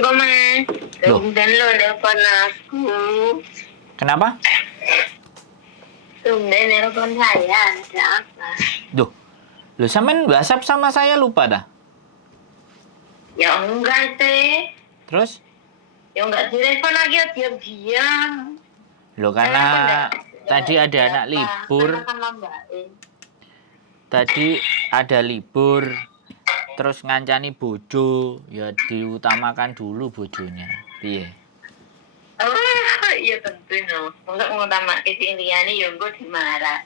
Coba mas, Loh, tumben lo nelfon aku. kenapa? Tumben nelfon saya, ada apa? Duh, lu sampean WhatsApp sama saya lupa dah. Ya enggak sih, Terus? ya enggak direspon lagi ya diam-diam. Lo karena tadi ada anak libur. Karena kan lambain. Tadi ada libur. Terus ngancani bojo, ya diutamakan dulu bojonya. Piye? Oh iya tentu no. Untuk mengutamakan si Iliani ya gue dimarah.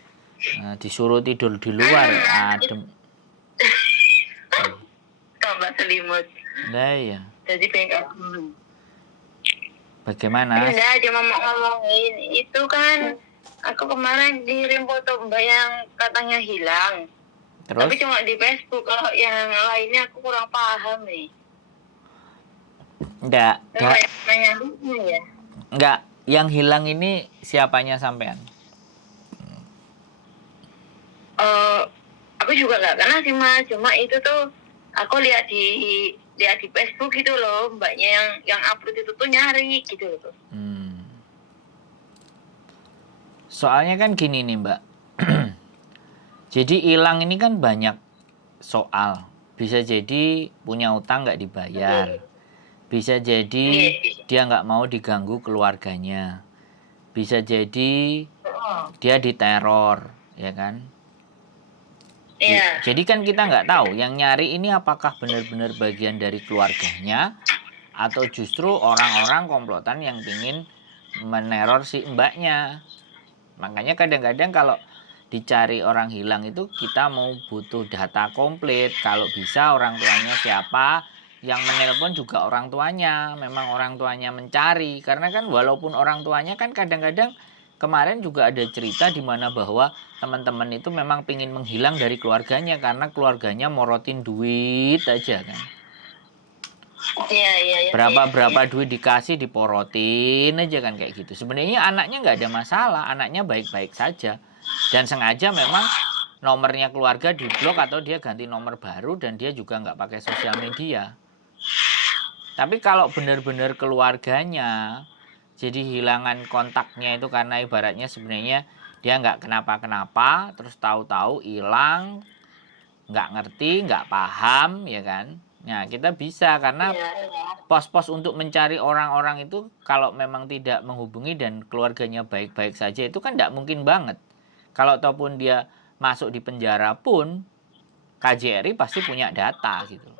Nah, disuruh tidur di luar, adem. Tambah selimut. Nah ya, Jadi pengen dulu. bagaimana? Enggak, cuma mau ngomongin itu kan. Aku kemarin kirim foto mbak yang katanya hilang. Tapi Terus? cuma di Facebook, kalau yang lainnya aku kurang paham nih. Enggak. Nanya ya? Enggak. Yang hilang ini siapanya sampean? Aku juga nggak kenal sih mas. Cuma itu tuh aku lihat di Facebook gitu loh, mbaknya yang upload itu tuh nyari gitu loh. Soalnya kan gini nih mbak. Jadi hilang ini kan banyak soal. Bisa jadi punya utang nggak dibayar. Bisa jadi dia nggak mau diganggu keluarganya. Bisa jadi dia diteror, ya kan? Iya. Jadi kan kita nggak tahu yang nyari ini apakah benar-benar bagian dari keluarganya atau justru orang-orang komplotan yang ingin meneror si mbaknya. Makanya kadang-kadang kalau dicari orang hilang itu kita mau butuh data komplit. Kalau bisa orang tuanya siapa, yang menelpon juga orang tuanya. Memang orang tuanya mencari. Karena kan walaupun orang tuanya kan kadang-kadang kemarin juga ada cerita di mana bahwa teman-teman itu memang pingin menghilang dari keluarganya karena keluarganya morotin duit aja kan. Iya. Berapa duit dikasih diporotin aja kan kayak gitu. Sebenarnya anaknya nggak ada masalah, anaknya baik-baik saja. Dan sengaja memang nomornya keluarga diblok atau dia ganti nomor baru dan dia juga nggak pakai sosial media. Tapi kalau benar-benar keluarganya jadi hilangan kontaknya itu karena ibaratnya sebenarnya dia nggak kenapa-kenapa, terus tahu-tahu hilang, nggak ngerti, nggak paham, ya kan? Nah, kita bisa karena pos-pos untuk mencari orang-orang itu kalau memang tidak menghubungi dan keluarganya baik-baik saja itu kan tidak mungkin banget. Kalau ataupun dia masuk di penjara pun KJRI pasti punya data gitu.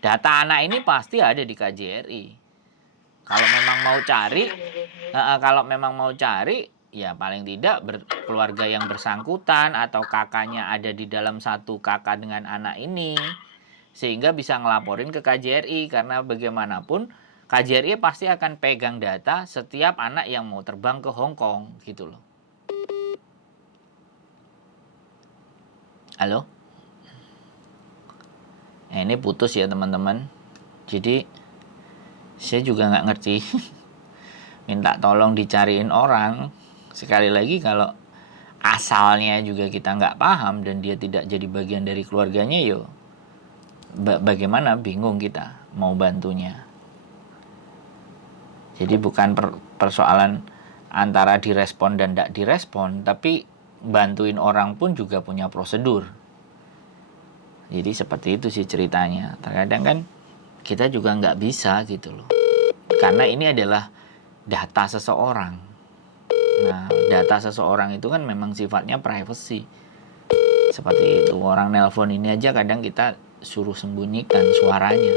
Data anak ini pasti ada di KJRI. Kalau memang mau cari, ya paling tidak keluarga yang bersangkutan atau kakaknya ada di dalam satu kakak dengan anak ini, sehingga bisa ngelaporin ke KJRI karena bagaimanapun KJRI pasti akan pegang data setiap anak yang mau terbang ke Hong Kong gitu loh. Halo? Ini putus ya teman-teman. Jadi saya juga nggak ngerti. Minta tolong dicariin orang. Sekali lagi kalau asalnya juga kita nggak paham dan dia tidak jadi bagian dari keluarganya, yo bagaimana, bingung kita mau bantunya. Jadi bukan persoalan antara direspon dan tidak direspon, tapi bantuin orang pun juga punya prosedur. Jadi seperti itu sih ceritanya. Terkadang kan kita juga nggak bisa gitu loh, karena ini adalah data seseorang. Nah, data seseorang itu kan memang sifatnya privacy. Seperti itu, orang nelpon ini aja kadang kita suruh sembunyikan suaranya.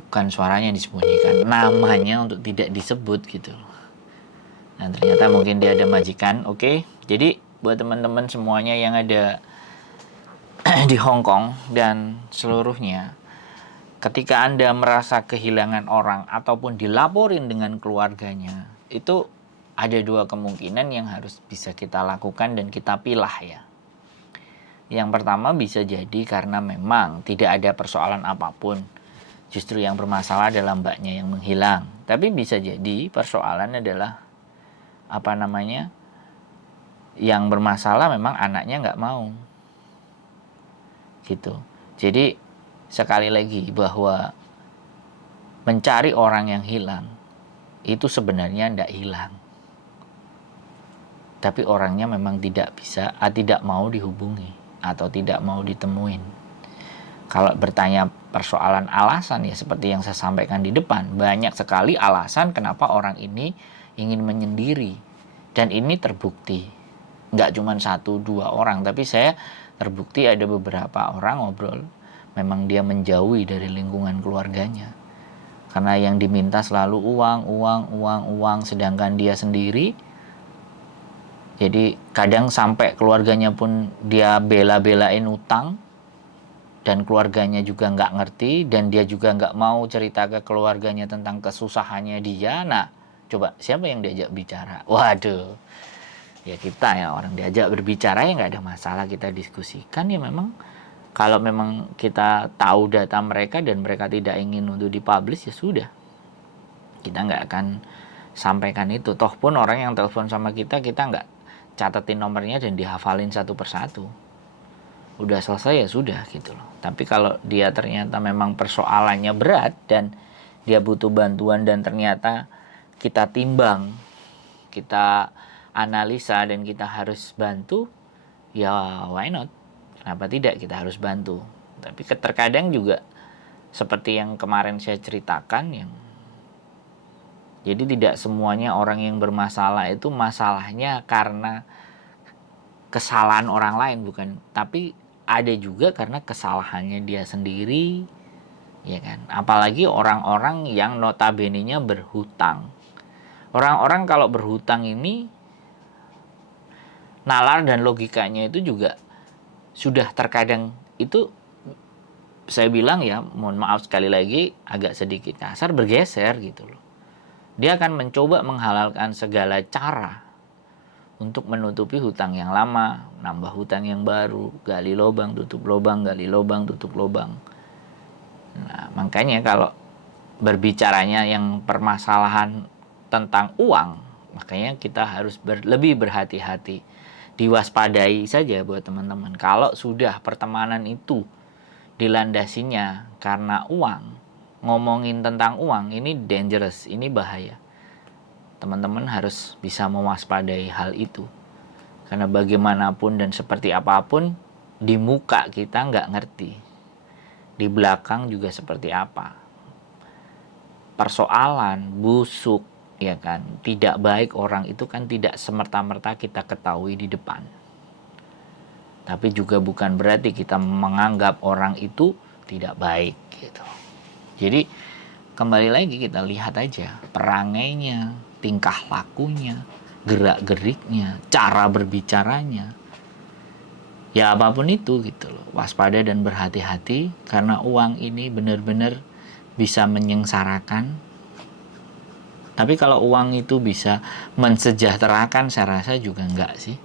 Bukan suaranya disembunyikan, namanya untuk tidak disebut gitu. Nah, ternyata mungkin dia ada majikan. Oke. Jadi buat teman-teman semuanya yang ada di Hong Kong dan seluruhnya, ketika Anda merasa kehilangan orang ataupun dilaporin dengan keluarganya, itu ada dua kemungkinan yang harus bisa kita lakukan dan kita pilah ya. Yang pertama bisa jadi karena memang tidak ada persoalan apapun. Justru yang bermasalah adalah mbaknya yang menghilang. Tapi bisa jadi persoalan adalah yang bermasalah memang anaknya nggak mau. Gitu. Jadi sekali lagi bahwa mencari orang yang hilang itu sebenarnya tidak hilang. Tapi orangnya memang tidak mau dihubungi atau tidak mau ditemuin. Kalau bertanya persoalan alasan ya seperti yang saya sampaikan di depan, banyak sekali alasan kenapa orang ini ingin menyendiri. Dan ini terbukti. Nggak cuma 1-2 orang, tapi saya terbukti ada beberapa orang ngobrol, memang dia menjauhi dari lingkungan keluarganya. Karena yang diminta selalu uang, sedangkan dia sendiri. Jadi kadang sampai keluarganya pun dia bela-belain utang, dan keluarganya juga nggak ngerti, dan dia juga nggak mau cerita ke keluarganya tentang kesusahannya dia. Nah, coba siapa yang diajak bicara? Waduh, ya kita ya, orang diajak berbicara ya nggak ada masalah, kita diskusikan ya. Memang kalau memang kita tahu data mereka dan mereka tidak ingin untuk dipublish, ya sudah, kita nggak akan sampaikan itu. Toh pun orang yang telepon sama kita nggak catetin nomornya dan dihafalin satu persatu. Udah selesai ya sudah gitu loh. Tapi kalau dia ternyata memang persoalannya berat dan dia butuh bantuan dan ternyata kita timbang, kita analisa dan kita harus bantu, ya why not? Kenapa tidak, kita harus bantu. Tapi terkadang juga seperti yang kemarin saya ceritakan, yang jadi tidak semuanya orang yang bermasalah itu masalahnya karena kesalahan orang lain, bukan, tapi ada juga karena kesalahannya dia sendiri, ya kan? Apalagi orang-orang yang notabene-nya berhutang. Orang-orang kalau berhutang ini nalar dan logikanya itu juga sudah terkadang itu, saya bilang ya, mohon maaf sekali lagi agak sedikit kasar, bergeser gitu loh. Dia akan mencoba menghalalkan segala cara untuk menutupi hutang yang lama, nambah hutang yang baru, gali lubang, tutup lubang, gali lubang, tutup lubang. Nah, makanya kalau berbicaranya yang permasalahan tentang uang, makanya kita harus lebih berhati-hati. Diwaspadai saja buat teman-teman. Kalau sudah pertemanan itu dilandasinya karena uang, ngomongin tentang uang, ini dangerous, ini bahaya. Teman-teman harus bisa mewaspadai hal itu. Karena bagaimanapun dan seperti apapun, di muka kita nggak ngerti, di belakang juga seperti apa. Persoalan busuk, ya kan, tidak baik orang itu kan tidak semerta-merta kita ketahui di depan. Tapi juga bukan berarti kita menganggap orang itu tidak baik gitu. Jadi kembali lagi kita lihat aja perangainya, tingkah lakunya, gerak-geriknya, cara berbicaranya. Ya apapun itu gitu loh. Waspada dan berhati-hati karena uang ini benar-benar bisa menyengsarakan. Tapi kalau uang itu bisa mensejahterakan, saya rasa juga enggak sih.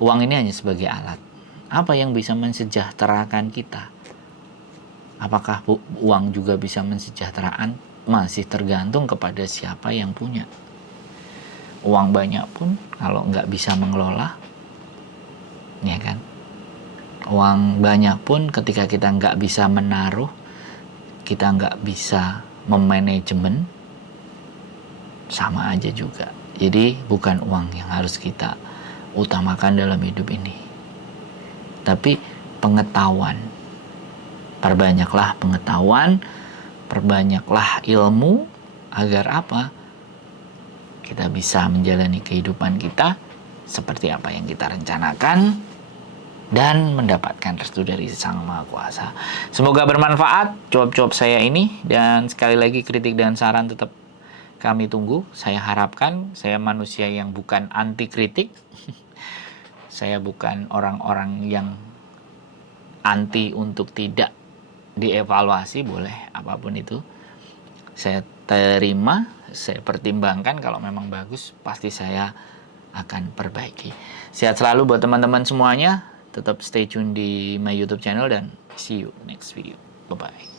Uang ini hanya sebagai alat. Apa yang bisa mensejahterakan kita? Apakah uang juga bisa mensejahterakan? Masih tergantung kepada siapa yang punya. Uang banyak pun kalau nggak bisa mengelola, ya kan? Uang banyak pun ketika kita nggak bisa menaruh, kita nggak bisa memanajemen, sama aja juga. Jadi bukan uang yang harus kita utamakan dalam hidup ini, tapi pengetahuan. Perbanyaklah pengetahuan, perbanyaklah ilmu, agar apa? Kita bisa menjalani kehidupan kita seperti apa yang kita rencanakan dan mendapatkan restu dari Sang Maha Kuasa. Semoga bermanfaat jawab-jawab saya ini, dan sekali lagi kritik dan saran tetap kami tunggu. Saya harapkan saya manusia yang bukan anti kritik. Saya bukan orang-orang yang anti untuk tidak dievaluasi, boleh apapun itu. Saya terima, saya pertimbangkan, kalau memang bagus pasti saya akan perbaiki. Sehat selalu buat teman-teman semuanya. Tetap stay tune di my YouTube channel dan see you next video. Bye-bye.